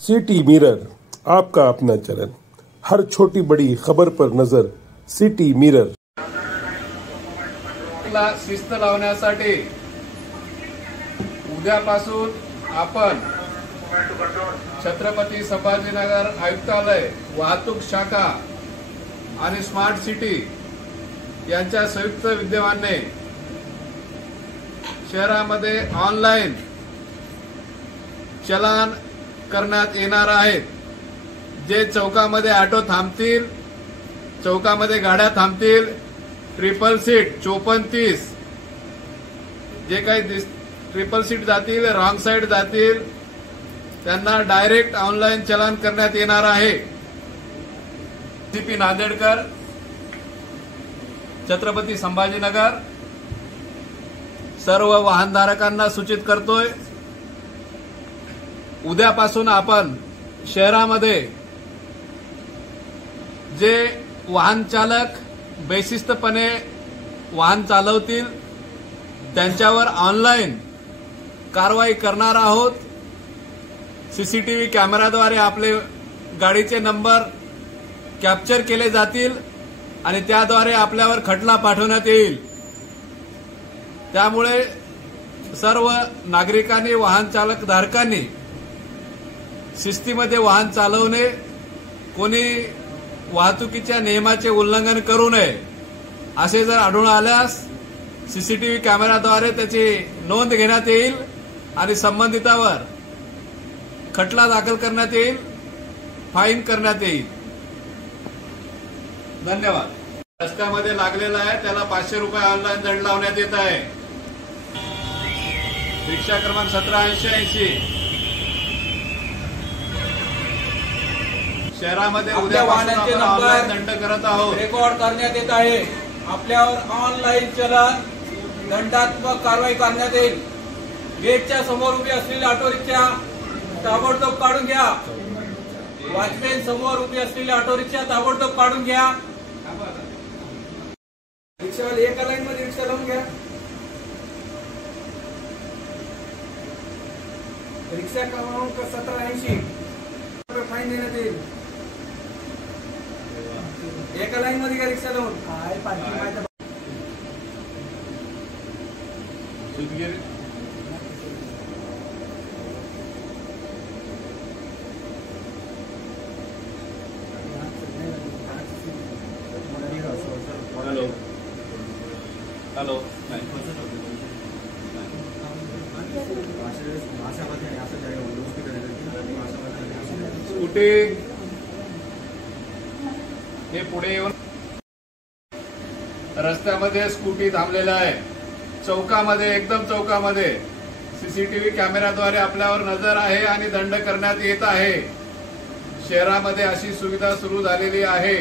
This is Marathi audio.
सिटी मिरर, आपका अपना चैनल। हर छोटी बड़ी खबर पर नजर। City mirror. शिस्त लावण्यासाठी उद्यापासून आपण छत्रपती संभाजीनगर आयुक्तालय, वाहतूक शाखा आणि स्मार्ट सिटी यांच्या संयुक्त विद्यमाने शहरामध्ये ऑनलाइन चलन करण्यात येणार आहेत। जे चौकामध्ये ऑटो थांबतील, चौकामध्ये गाड्या थांबतील, ट्रिपल सीट 54-30 जे काही ट्रिपल सीट जातील, रॉंग साइड जातील, त्यांना डायरेक्ट ऑनलाइन चलन करण्यात येणार आहे। सीपी नांदेडकर, छत्रपती संभाजीनगर सर्व वाहनधारकांना सूचित करतोय, उद्यापासून आपण शहरामध्ये जे वाहन चालक बेशिस्तपणे वाहन चालवतील त्यांच्यावर ऑनलाइन कारवाई करणार आहोत। सीसीटीव्ही कॅमेराद्वारे आपले गाडीचे नंबर कॅप्चर केले जातील आणि त्याद्वारे आपल्यावर खटला पाठवण्यात येईल। त्यामुळे सर्व नागरिकांनी, वाहन चालक धारकांनी शिस्तीमध्ये वाहन चालवणे, कोणी वाहतुकीच्या नियमाचे उल्लंघन करू नये। असे जर आढळून आल्यास सीसीटीव्ही कॅमेराद्वारे त्याची नोंद घेण्यात येईल आणि संबंधितावर खटला दाखल करण्यात येईल, फाईन करण्यात येईल। धन्यवाद। रस्त्यामध्ये लागलेला आहे त्याला 500 रुपये ऑनलाइन दंड लावण्यात येत आहे। रिक्षा क्रमांक 1780 शहरामध्ये उद्या वाहनाचे नंबर दंड करत आहोत, रेकॉर्ड करण्यात येत आहे। आपल्यावर ऑनलाइन चलन दंडात्मक कारवाई करण्यात येईल। गेटच्या समोर उभी असलेली ऑटो रिक्षा ताबडतोब काढून घ्या। वॉचमॅन समोर उभी असलेली ऑटो रिक्षा ताबडतोब काढून घ्या। रिक्षावाले एका लाईन मध्ये रिक्षा लावून घ्या। रिक्षा क्रमांक 1780 फाईन देण्यात येईल। एका लाईन मध्ये घ्या रिक्षा लावून। हॅलो स्कूटी हे पुढे येऊन रस्त्यामध्ये स्कूटी थांबलेल्या आहे, चौकामध्ये, एकदम चौकामध्ये सीसीटीव्ही कॅमेराद्वारे आपल्यावर नजर आहे आणि दंड करण्यात येत आहे। शहरामध्ये अशी सुविधा सुरू झालेली आहे।